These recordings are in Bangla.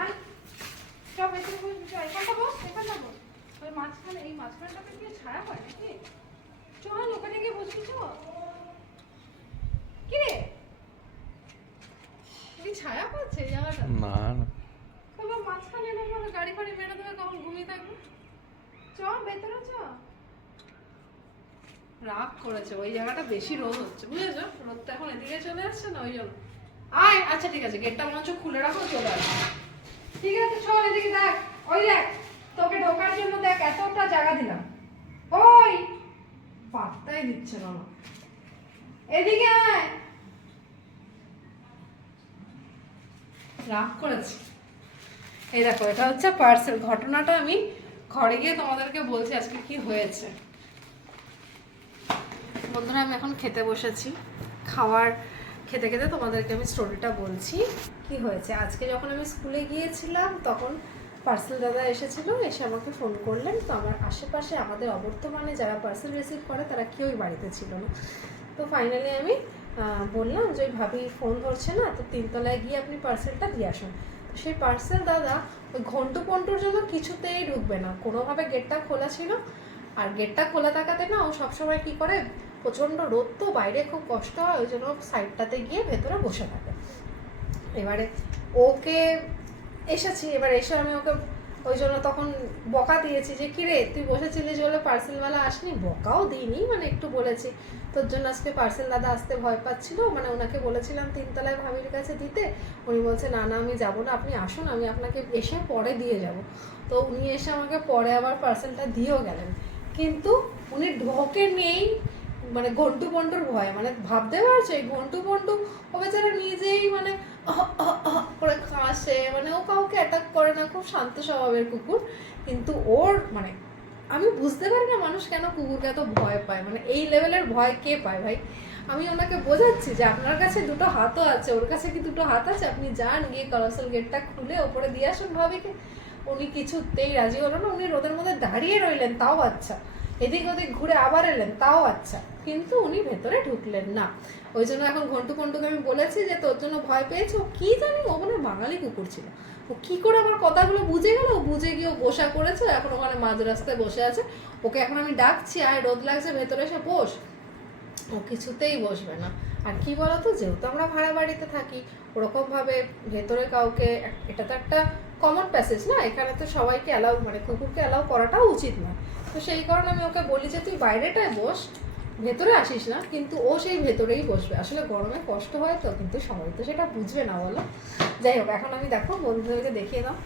আয় সব ভেতরে বসবি, চল এখানটা বস, এখানটা বস। ওই মাঝখানে, এই মাঝখানটাতে কি ছায়া হয় নাকি? চল ওখানে গিয়ে বসবি, চল। কি রে, এই ছায়া পাচ্ছে এই জায়গাটা? না না, বাবা মাঝখানে এরকম ভাবে গাড়ি ফাড়ি মেরে দেবে, কখন ঘুমিয়ে থাকবে। চ ভেতরে চ। রাগ করেছে, ওই জায়গাটা বেশি রোদ হচ্ছে, বুঝেছো? রোদটা এখন এদিকে চলে আসছে না, ওই জন্য। আয়, আচ্ছা ঠিক আছে, গেটটা মঞ্চ খুলে রাখো, চলে আসো। ঠিক আছে চল, এদিকে দেখ, ওই দেখ, তোকে ঢোকার জন্য দেখ এতটা জায়গা দিলাম। ওই পাত্তাই দিচ্ছে না, এদিকে আয়। রাগ করেছি। এই দেখো, এটা হচ্ছে পার্সেল। ঘটনাটা আমি ঘরে গিয়ে তোমাদেরকে বলছি আজকে কি হয়েছে। বন্ধুরা, আমি এখন খেতে বসেছি। খেতে খেতে তোমাদেরকে আমি স্টোরিটা বলছি কি হয়েছে। আজকে যখন আমি স্কুলে গিয়েছিলাম তখন পার্সেল দাদা এসেছিল, এসে আমাকে ফোন করলেন। তো আমার আশেপাশে আমাদের অবর্তমানে যারা পার্সেল রিসিভ করে তারা কেউই বাড়িতে ছিল না। তো ফাইনালি আমি বললাম যে ওই ভাবি ফোন ধরছে না, তো 3 তলায় গিয়ে আপনি পার্সেলটা দিয়ে আসুন। তো সেই পার্সেল দাদা ওই ঘন্টু পন্টুর জন্য কিছুতেই ঢুকবে না, কোনোভাবে গেটটা খোলা ছিল। আর গেটটা খোলা থাকাতে না, ও সবসময় কী করে, প্রচণ্ড রোদ তো, বাইরে খুব কষ্ট হয়, ওই জন্য সাইডটাতে গিয়ে ভেতরে বসে থাকে। এবারে ওকে এসেছি, এবার এসে আমি ওকে ওই জন্য তখন বকা দিয়েছি যে কিরে তুই বসেছিলিস বলে পার্সেলওয়ালা আসনি। বকাও দিইনি, মানে একটু বলেছি তোর জন্য আজকে পার্সেল দাদা আসতে ভয় পাচ্ছিল, মানে ওনাকে বলেছিলাম 3 তলায় ভাবির কাছে দিতে। উনি বলছে না না আমি যাবো না, আপনি আসুন, আমি আপনাকে এসে পরে দিয়ে যাব। তো উনি এসে আমাকে পরে আবার পার্সেলটা দিয়েও গেলেন, কিন্তু উনি ঢোকে নেই, মানে ঘন্টু পন্টুর ভয়। মানে ভাবতে পারছো, এই ঘন্টু পন্টু ও বেচারা নিজেই মানে করে কাশে, মানে ও কাউকে অ্যাটাক করে না, খুব শান্ত স্বভাবের কুকুর। কিন্তু ওর মানে আমি বুঝতে পারি না মানুষ কেন কুকুরকে এত ভয় পায়, মানে এই লেভেলের ভয় কে পায় ভাই। আমি ওনাকে বোঝাচ্ছি যে আপনার কাছে 2টো হাতও আছে, ওর কাছে কি 2টো হাত আছে? আপনি যান গিয়ে কলাসল গেটটা খুলে ওপরে দিয়ে আসুন ভাবিকে। উনি কিছুতেই রাজি হলো না, উনি রোদের মধ্যে দাঁড়িয়ে রইলেন, তাও আচ্ছা, এদিক ওদিক ঘুরে আবার এলেন, তাও আচ্ছা, কিন্তু উনি ভেতরে ঢুকলেন না। ওই জন্য এখন ঘন্টু পন্টুকে আমি বলেছি যে তোর জন্য ভয় পেয়েছে, ও কি জানি, ও মানে বাঙালি কুকুর ছিল, ও কি করে আমার কথাগুলো বুঝে গেল, বুঝে গিয়ে বসা করেছে, এখন ওখানে মাঝ রাস্তায় বসে আছে। ওকে এখন আমি ডাকছি আয়, রোদ লাগছে, ভেতরে এসে বস, ও কিছুতেই বসবে না। আর কি বলতো, যেহেতু আমরা ভাড়া বাড়িতে থাকি, ওরকমভাবে ভেতরে কাউকে, এটা তো একটা কমন প্যাসেজ না, এখানে তো সবাইকে অ্যালাউ, মানে কুকুরকে অ্যালাউ করাটাও উচিত নয়। তো সেই কারণে আমি ওকে বলি যে তুই বাইরেটায় বস, ভেতরে আসিস না। কিন্তু ও সেই ভেতরেই বসবে। আসলে গরমে কষ্ট হয় তো, কিন্তু সবাই তো সেটা বুঝবে না, বলো। যাই হোক, এখন আমি দেখো বন্ধুদেরকে দেখিয়ে দাও।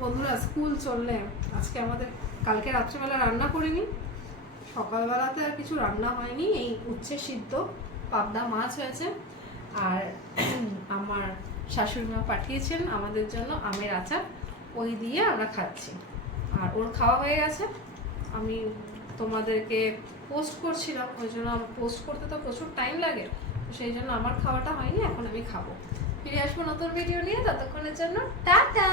বন্ধুরা, স্কুল চললে আজকে আমাদের, কালকে রাত্রেবেলা রান্না করিনি, সকালবেলাতে আর কিছু রান্না হয়নি, এই উচ্ছে সিদ্ধ পাবদা মাছ হয়েছে। আর আমার শাশুড়ি মা পাঠিয়েছেন আমাদের জন্য আমের আচার, ওই দিয়ে আমরা খাচ্ছি। আর ওর খাওয়া হয়ে গেছে, আমি তোমাদেরকে পোস্ট করছিলাম, ওই জন্য পোস্ট করতে তো প্রচুর টাইম লাগে, তো সেই জন্য আমার খাওয়াটা হয়নি, এখন আমি খাবো। ফিরে আসবো নতুন ভিডিও নিয়ে, ততক্ষণের জন্য টাটা।